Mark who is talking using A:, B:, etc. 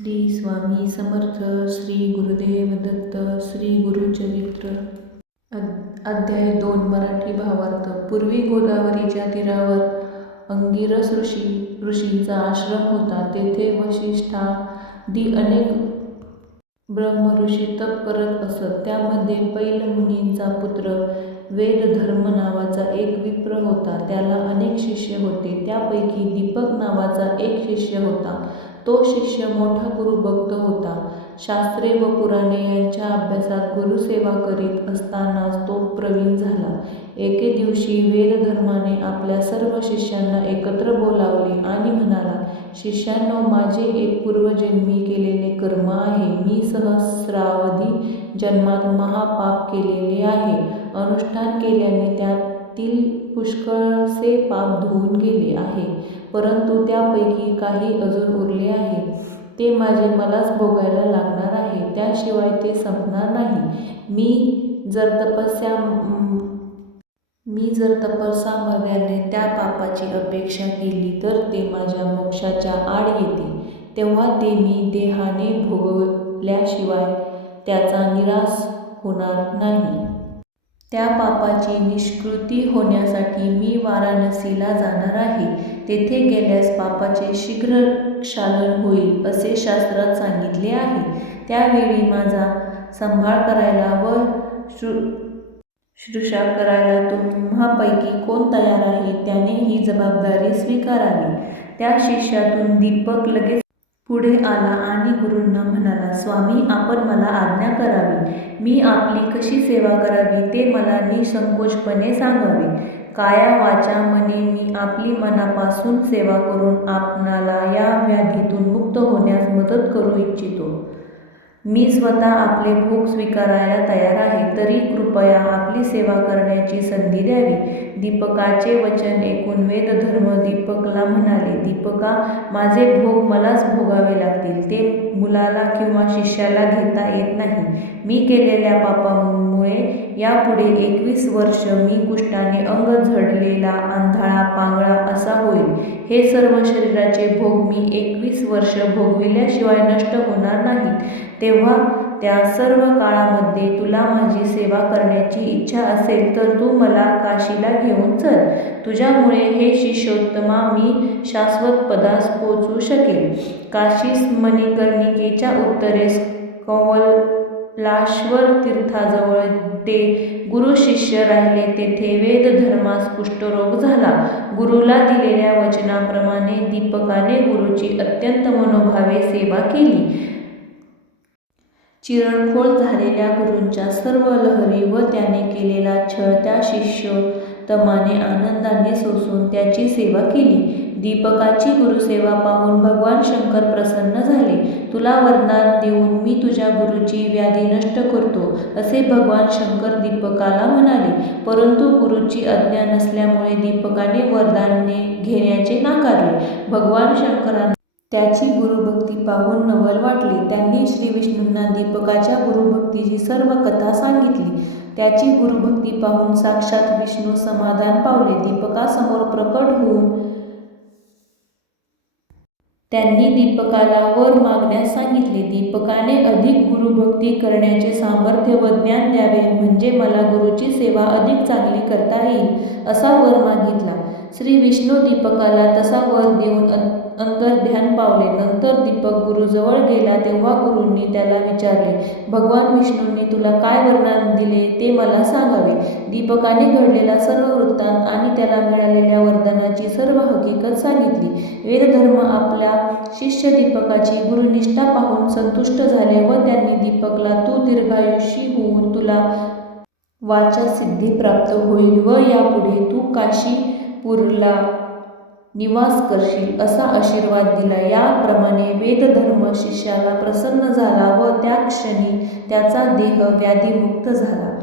A: श्री स्वामी समर्थ श्री गुरुदेव दत्त श्री गुरुचरित्र. अध्याय दोन मराठी भावार्थ. पूर्वी गोदावरीच्या तीरावर अंगिरस ऋषी ऋषींचा आश्रम होता. तेथे वसिष्ठादी अनेक ब्रह्मऋषी तप करत असत. त्यामध्ये पैल मुनींचा पुत्र वेदधर्म नावाचा एक विप्र होता. त्याला अनेक शिष्य होते. त्यापैकी दीपक नावाचा एक शिष्य होता. तो शिष्य मोठा गुरुभक्त होता. शास्त्रे व पुराणे यांच्या अभ्यासात गुरुसेवा करीत असतानाच तो प्रवीण झाला. एके दिवशी वेदधर्माने आपल्या सर्व शिष्यांना एकत्र बोलावले आणि म्हणाला शिष्यांनो माझे एक पूर्वजन्मी केलेले कर्म आहे. मी सहस्रावधी जन्मात महापाप केलेले आहे. अनुष्ठान केल्याने त्यात त्यातील पुष्कळसे पाप धुवून गेले आहे परंतु त्यापैकी काही अजून उरले आहे. ते माझे मलाच भोगायला लागणार आहे त्याशिवाय ते संपणार नाही. मी जर तपस्या मी जर तपसामर्याने त्या पापाची अपेक्षा केली तर ते माझ्या मोक्षाच्या आड येते. तेव्हा ते मी देहाने भोगवल्याशिवाय त्याचा निराश होणार नाही. त्या पापाची निष्कृती होण्यासाठी मी वाराणसीला जाणार आहे. तेथे गेल्यास पापाचे शीघ्र क्षालन होईल असे शास्त्रात सांगितले आहे. त्यावेळी माझा सांभाळ करायला व शुश्रूषा करायला तुम्हापैकी कोण तयार आहे त्याने ही जबाबदारी स्वीकारावी. त्या शिष्यातून दीपक लगेच पुढे आला आणि गुरूंना म्हणाला स्वामी आपण मला आज्ञा करावी. मी आपली कशी सेवा करावी ते मला निसंकोचपणे सांगावे. काया वाचा मने मी आपली मनापासून सेवा करून आपणाला या व्याधीतून मुक्त होण्यास मदत करू इच्छितो. मी स्वतः आपले भोग स्वीकारायला तयार आहे तरी कृपया आपली सेवा करण्याची संधी द्यावी. दीपकाचे वचन ऐकून वेदधर्म दीपकला म्हणाले दीपका माझे भोग मलाच भोगावे लागतील. ते मुलाला किंवा शिष्याला घेता येत नाही. मी केलेल्या पापामुळे यापुढे एकवीस वर्ष मी कुष्ठाने अंग झडलेला आंधळा पांगळा असा होईल. हे सर्व शरीराचे भोग मी एकवीस वर्ष भोगविल्याशिवाय नष्ट होणार नाहीत तेव्हा त्या सर्व काळामध्ये तुला माझी सेवा करण्याची इच्छा असेल तर तू मला काशीला घेऊन चल. तुझ्यामुळे हे शिष्योत्तमा मी शाश्वत पदास पोचू शकेल. काशीस मणिकर्णिकेच्या उत्तरेस कवलाश्वर तीर्थाजवळ ते गुरु शिष्य राहिले. तेथे वेद धर्मास कुष्ठरोग झाला. गुरुला दिलेल्या वचनाप्रमाणे दीपकाने गुरुची अत्यंत मनोभावे सेवा केली. चिरडखोड झालेल्या गुरूंच्या सर्व लहरी व त्याने केलेला छळ त्या शिष्य तमाने आनंदाने सोसून त्याची सेवा केली. दीपकाची गुरुसेवा पाहून भगवान शंकर प्रसन्न झाले. तुला वरदान देऊन मी तुझ्या गुरुची व्याधी नष्ट करतो असे भगवान शंकर दीपकाला म्हणाले. परंतु गुरुची अज्ञा नसल्यामुळे दीपकाने वरदान घेण्याचे नाकारले. भगवान शंकरांना त्याची गुरुभक्ती पाहून नवल वाटले. त्यांनी श्रीविष्णूंना दीपकाच्या गुरुभक्तीची सर्व कथा सांगितली. त्याची गुरुभक्ती पाहून साक्षात विष्णू समाधान पावले. दीपकासमोर प्रकट होऊन त्यांनी दीपकाला वर मागण्यास सांगितले. दीपकाने अधिक गुरुभक्ती करण्याचे सामर्थ्य व ज्ञान द्यावे. म्हणजे मला गुरुची सेवा अधिक चांगली करता येईल असा वर मागितला. श्री विष्णू दीपकाला तसा वर देऊन अंतर्ध्यान पावले. नंतर दीपक गुरुजवळ गेला तेव्हा गुरूंनी त्याला विचारले भगवान विष्णूंनी तुला काय वरदान दिले ते मला सांगावे. दीपकाने घडलेला सर्व वृत्तांत आणि त्याला मिळालेल्या वरदानाची सर्व हकीकत सांगितली. वेदधर्म आपल्या शिष्य दीपकाची गुरुनिष्ठा पाहून संतुष्ट झाले व त्यांनी दीपकला तू दीर्घायुषी होऊन तुला वाचा सिद्धी प्राप्त होईल व यापुढे तू काशीपूरला निवास करशील असा आशीर्वाद दिला. याप्रमाणे वेदधर्म शिष्याला प्रसन्न झाला व त्या क्षणी त्याचा देह व्याधीमुक्त झाला.